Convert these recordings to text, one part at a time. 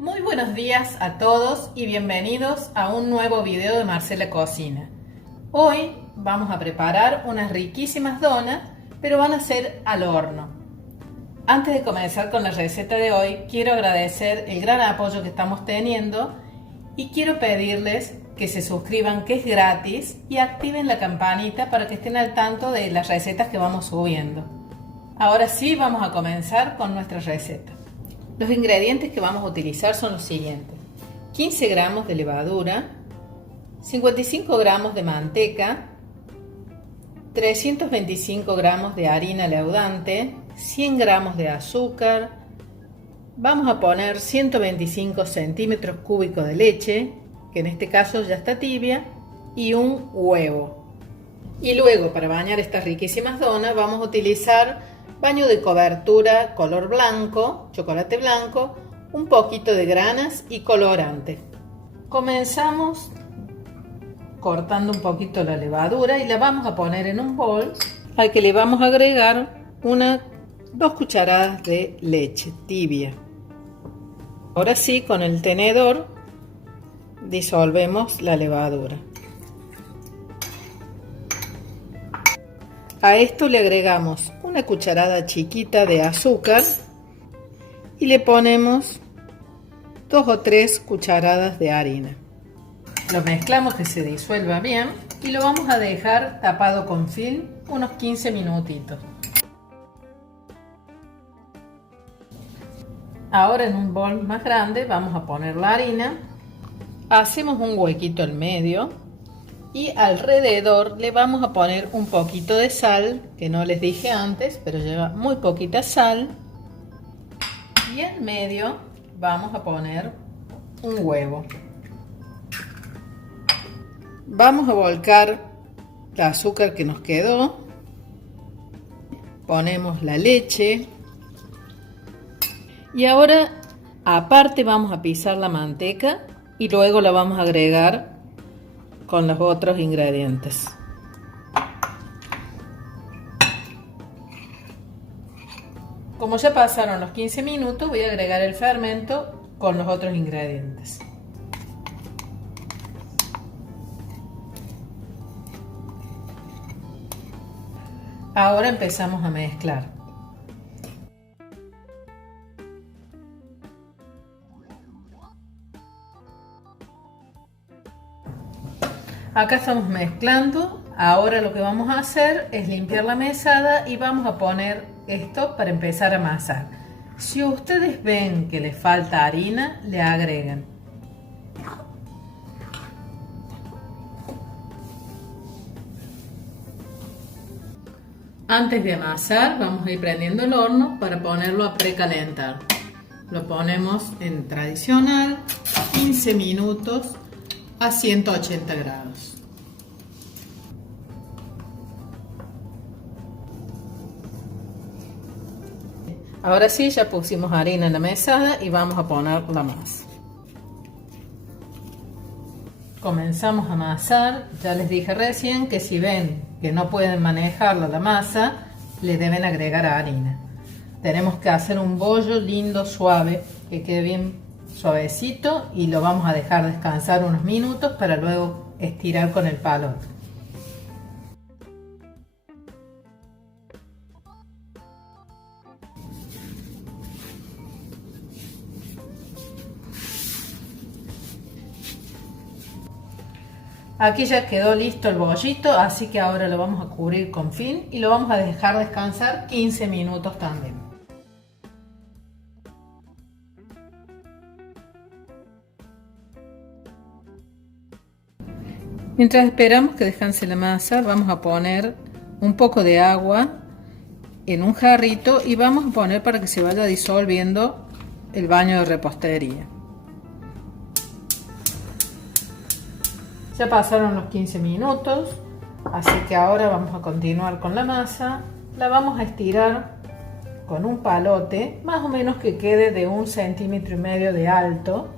Muy buenos días a todos y bienvenidos a un nuevo video de Marcela Cocina. Hoy vamos a preparar unas riquísimas donas, pero van a ser al horno. Antes de comenzar con la receta de hoy, quiero agradecer el gran apoyo que estamos teniendo y quiero pedirles que se suscriban, que es gratis, y activen la campanita para que estén al tanto de las recetas que vamos subiendo. Ahora sí, vamos a comenzar con nuestra receta. Los ingredientes que vamos a utilizar son los siguientes: 15 gramos de levadura, 55 gramos de manteca, 325 gramos de harina leudante, 100 gramos de azúcar, vamos a poner 125 centímetros cúbicos de leche, que en este caso ya está tibia, y un huevo. Y luego, para bañar estas riquísimas donas, vamos a utilizar baño de cobertura color blanco, chocolate blanco, un poquito de granas y colorante. Comenzamos cortando un poquito la levadura y la vamos a poner en un bol al que le vamos a agregar 2 cucharadas de leche tibia. Ahora sí, con el tenedor disolvemos la levadura. A esto le agregamos una cucharada chiquita de azúcar y le ponemos 2 o 3 cucharadas de harina. Lo mezclamos que se disuelva bien y lo vamos a dejar tapado con film unos 15 minutitos. Ahora en un bol más grande vamos a poner la harina, hacemos un huequito al medio y alrededor le vamos a poner un poquito de sal, que no les dije antes, pero lleva muy poquita sal. Y en medio vamos a poner un huevo. Vamos a volcar el azúcar que nos quedó. Ponemos la leche. Y ahora aparte vamos a pisar la manteca y luego la vamos a agregar con los otros ingredientes. Como ya pasaron los 15 minutos, voy a agregar el fermento con los otros ingredientes. Ahora empezamos a mezclar. Acá estamos mezclando. Ahora lo que vamos a hacer es limpiar la mesada y vamos a poner esto para empezar a amasar. Si ustedes ven que les falta harina, le agregan. Antes de amasar, vamos a ir prendiendo el horno para ponerlo a precalentar. Lo ponemos en tradicional, 15 minutos a 180 grados. Ahora sí, ya pusimos harina en la mesada y vamos a poner la masa. Comenzamos a amasar. Ya les dije recién que si ven que no pueden manejarla la masa, le deben agregar harina. Tenemos que hacer un bollo lindo, suave, que quede bien suavecito, y lo vamos a dejar descansar unos minutos para luego estirar con el palo. Aquí ya quedó listo el bollito, así que ahora lo vamos a cubrir con film y lo vamos a dejar descansar 15 minutos también. Mientras esperamos que descanse la masa, vamos a poner un poco de agua en un jarrito y vamos a poner para que se vaya disolviendo el baño de repostería. Ya pasaron los 15 minutos, así que ahora vamos a continuar con la masa. La vamos a estirar con un palote, más o menos que quede de 1,5 centímetros de alto.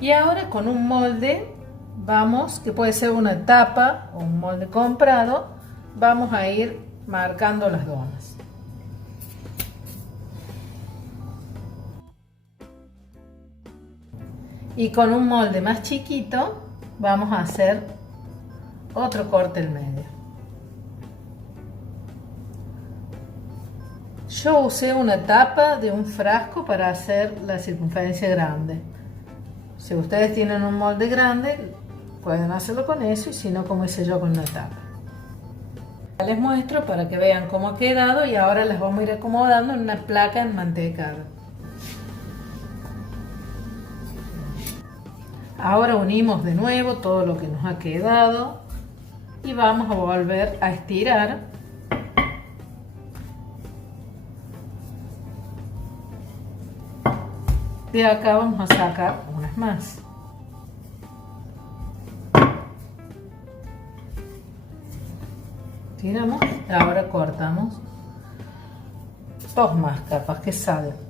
Y ahora con un molde vamos, que puede ser una tapa o un molde comprado, vamos a ir marcando las donas. Y con un molde más chiquito vamos a hacer otro corte en medio. Yo usé una tapa de un frasco para hacer la circunferencia grande. Si ustedes tienen un molde grande, pueden hacerlo con eso, y si no, como hice yo, con una tapa. Les muestro para que vean cómo ha quedado, y ahora las vamos a ir acomodando en una placa enmantecada. Ahora unimos de nuevo todo lo que nos ha quedado y vamos a volver a estirar. De acá vamos a sacar unas más. Tiramos, ahora cortamos dos más capas que salgan.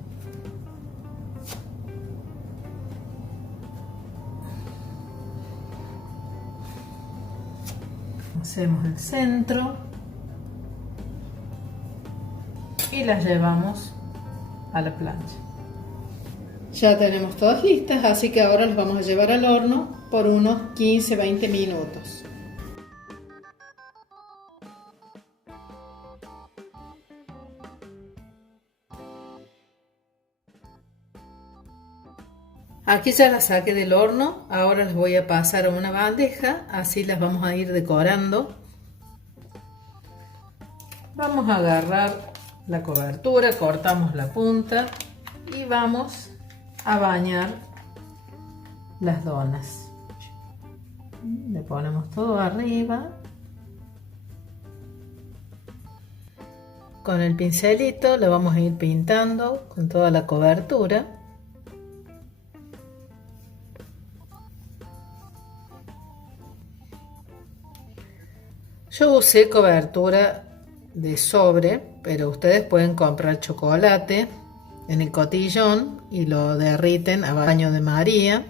Hacemos el centro y las llevamos a la plancha. Ya tenemos todas listas, así que ahora las vamos a llevar al horno por unos 15-20 minutos. Aquí ya las saqué del horno, ahora las voy a pasar a una bandeja, así las vamos a ir decorando. Vamos a agarrar la cobertura, cortamos la punta y vamos a bañar las donas. Le ponemos todo arriba. Con el pincelito le vamos a ir pintando con toda la cobertura. Yo usé cobertura de sobre, pero ustedes pueden comprar chocolate en el cotillón y lo derriten a baño de María.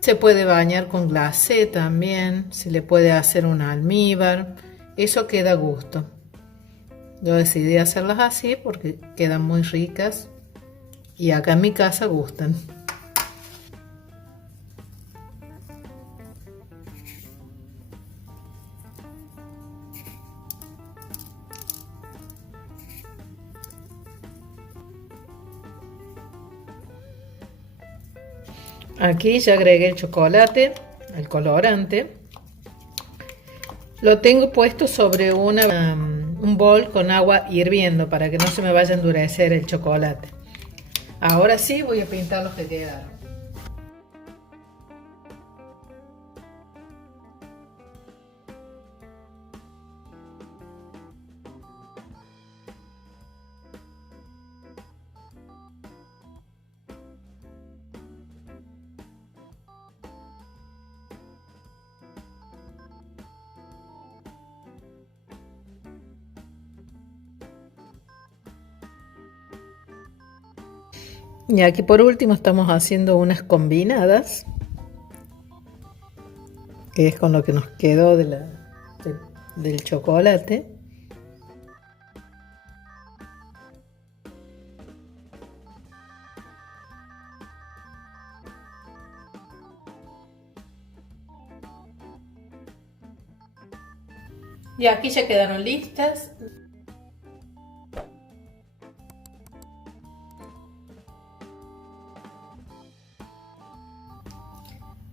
Se puede bañar con glacé también, se le puede hacer un almíbar, eso queda a gusto. Yo decidí hacerlas así porque quedan muy ricas y acá en mi casa gustan. Aquí ya agregué el chocolate, el colorante. Lo tengo puesto sobre un bol con agua hirviendo para que no se me vaya a endurecer el chocolate. Ahora sí voy a pintar los que quedaron. Y aquí por último estamos haciendo unas combinadas, que es con lo que nos quedó del chocolate. Y aquí ya quedaron listas.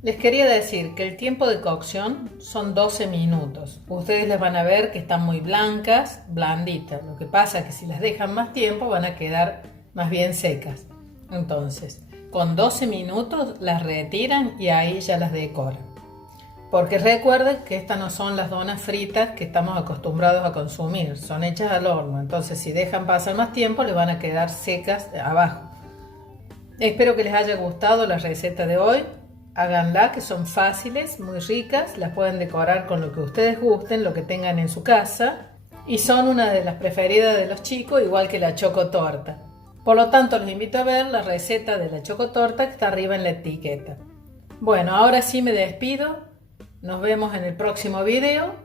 Les quería decir que el tiempo de cocción son 12 minutos. Ustedes les van a ver que están muy blancas, blanditas. Lo que pasa es que si las dejan más tiempo van a quedar más bien secas. Entonces, con 12 minutos las retiran y ahí ya las decoran. Porque recuerden que estas no son las donas fritas que estamos acostumbrados a consumir. Son hechas al horno. Entonces, si dejan pasar más tiempo, les van a quedar secas abajo. Espero que les haya gustado la receta de hoy. Háganla, que son fáciles, muy ricas, las pueden decorar con lo que ustedes gusten, lo que tengan en su casa, y son una de las preferidas de los chicos, igual que la chocotorta. Por lo tanto, los invito a ver la receta de la chocotorta que está arriba en la etiqueta. Bueno, ahora sí me despido, nos vemos en el próximo video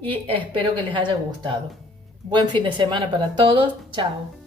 y espero que les haya gustado. Buen fin de semana para todos. Chao.